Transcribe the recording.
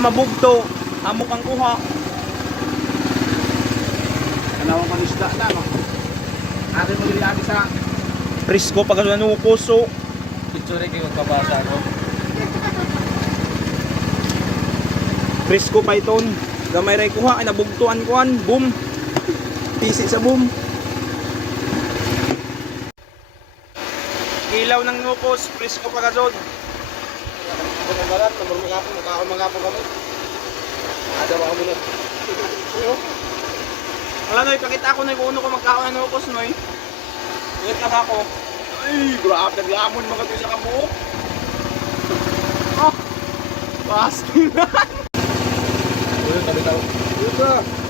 Na mabugto, amok ang kuha. Kanawang manisda na, no? Atin mo nilagi sa... Presko pag nanukos, so. Pitsure kayo magpapasa ko. Presko python. Gamay ray kuha, ay nabugtuan kuhan. Boom. Pisi sa boom. Ilaw ng nukos, presko pagazod. Pagkakalat, magkakaon kami. Ada ba kami na? Wala noy, pakita ko noy kung ano ko magkaon ng nukos noy. Wait lang ako. Ay, grabe, naglamon mga ito sa kabuo. Oh. Basti na. Tabi-tabi.